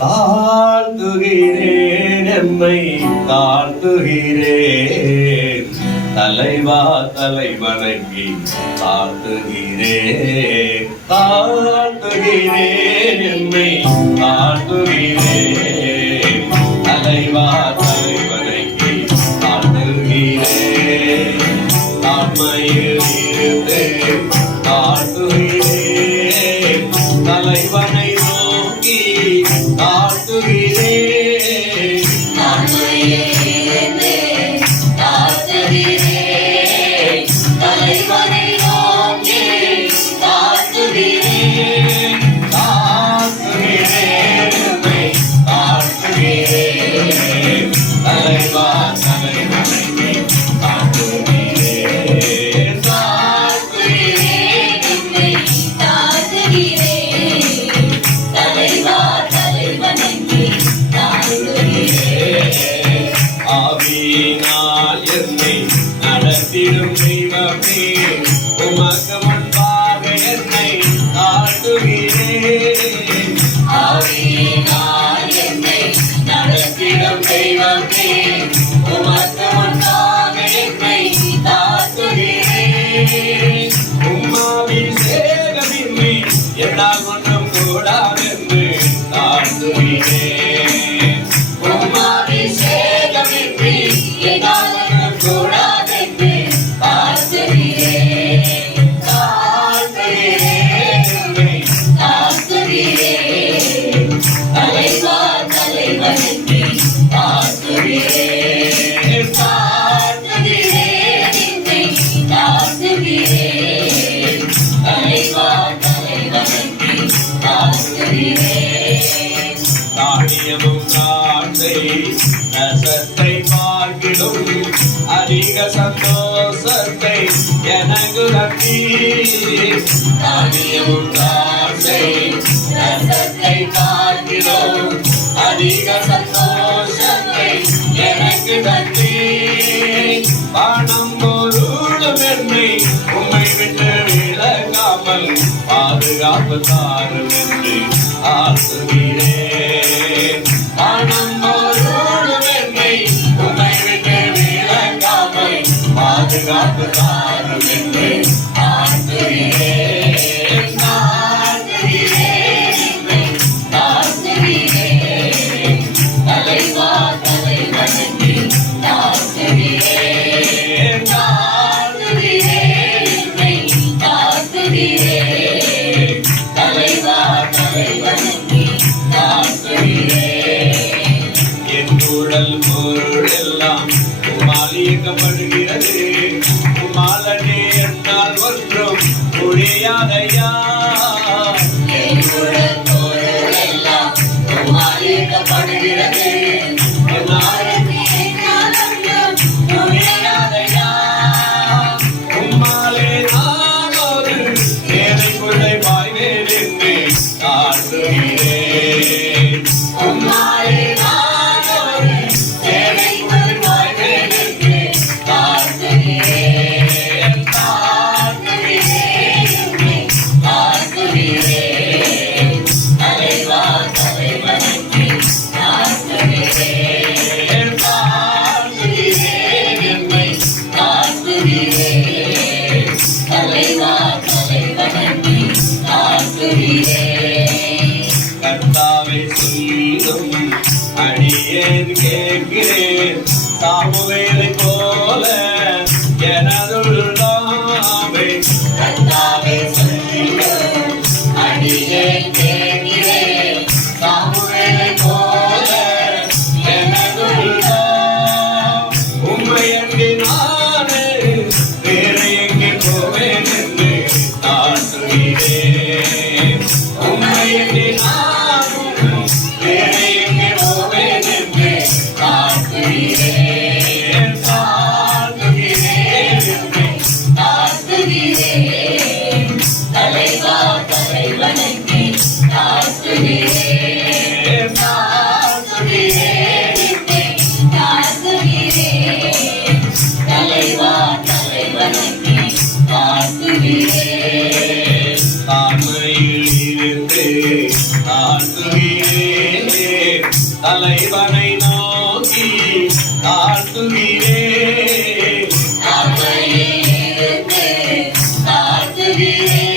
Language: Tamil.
தாழ்த்துகிறேன், என்னை தாழ்த்துகிறேன். தலைவா தலை வணங்கி தாழ்த்துகிறேன், தாழ்த்துகிறேன், என்னை தாழ்த்துகிறேன். தலைவா தலை வணங்கி தாழ்த்துகிறேன். தாழ்மையில் இருந்து தாழ்த்துகிறேன். தலைவனை நோக்கி தாழ்த்துகிறேன். தலைவனை நோக்கி தாழ்த்துகிறேன். தாழ்த்துகிறேன். தலைவா தலைவனை தாழ்த்துகிறேன். ஆவியினால் என்னை நடத்திடும் தெய்வமே, உமக்கு முன்பாக என்னை தாழ்த்துகிறேன். ஆவியினால் என்னை நடத்திடும் தெய்வமே, உமக்கு முன்பாக என்னை தாழ்த்துகிறேன். உம்மாபிஷேகமின்றி என்னால் ஒன்றும் கூடாதென்று தாழ்த்துகிறேன். உம்மாபிஷேகமின்றி என்னால் ஒன்றும் கூடாதென்று தாழ்த்துகிறேன். தாழ்த்துகிறேன். தலைவா தலைவனுக்கு தாழ்த்துகிறேன். தாழ்த்துகிறேன். தாழ்த்துகிறேன். தலைவா தலைவனுக்கு தாழ்த்துகிறேன். தானியமும் திராட்சை ரசத்தை பார்க்கிலும் அதிக சந்தோஷத்தை எனக்கு தட்டி. தானியமும் திராட்சை ரசத்தை பார்க்கிலும் அதிக சந்தோஷத்தை எனக்கு தட்டி. பணம் பொருளும் என்னை உம்மை விட்டு விலகாமல் பாதுகாப்பு தாரும் என்று ஆசுகிறேன். பணம் பொருளும் என்னை உம்மை விட்டு விலகாமல் பாதுகாப்பு தாரும் என்று தாழ்த்துகிறேன். தாழ்த்துகிறேன். தாழ்த்துகிறேன். தலைவா தலைவனுக்கு தாழ்த்துகிறேன். தாழ்த்துகிறேன். தாழ்த்துகிறேன். தலைவா தலைவனுக்கு தாழ்த்துகிறேன். என் உடல் பொருள் எல்லாம் உம்மால் இயக்கப்படுகிறது. உம்மாலனே என்னால் ஒன்றும் முடியாதையா. என் உடல் பொருள் எல்லாம் உம்மால் இயக்கப்படுகிறது. என்னால் முடியாதையா. உம்மாலே நான் ஒரு ஏழைக்குள்ளே வாழ்வேன் என்று தாழ்த்துகிறேன். உம்மாலே நான் ஒரு ஏழைக்குள் வாழ்வேன் என்று தாழ்த்துகிறேன். தாழ்த்துகிறேன். தாழ்த்துகிறேன். தலைவா தலைவனுக்கு தாழ்த்துகிறேன். தாழ்த்துகிறேன் என்னை தாழ்த்துகிறேன். தலைவா தலைவனுக்கு தாழ்த்துகிறேன். கர்த்தாவே சொல்லும் அடியேன் கேட்கிறேன். சாமுவேலை போல எனதுள்ளாவே கர்த்தாவே சொல்லும் அடியேன் கேட்கிறேன். சாமுவேலை போல எனதுள்ளாம். உம்மை அன்றி நானே வேறு எங்கே போவேன் என்று தாழ்த்துகிறேன். உம்மை அன்றி நானும் வேறு எங்கே போவேன் என்று தாழ்த்துகிறேன். தாழ்த்துகிறேன் என்னை தாழ்த்துகிறேன். தலைவா தலைவனுக்கு தாழ்த்துகிறேன். தாழ்த்துகிறேன். தாழ்த்துகிறேன். தலைவா தலைவனுக்கு தாழ்த்துகிறேன். தாழ்மையில் இருந்து தாழ்த்துகிறேன். தலைவனை நோக்கி தாழ்த்துகிறேன் தாழ்மையில் இருந்து தாழ்த்துகிறேன்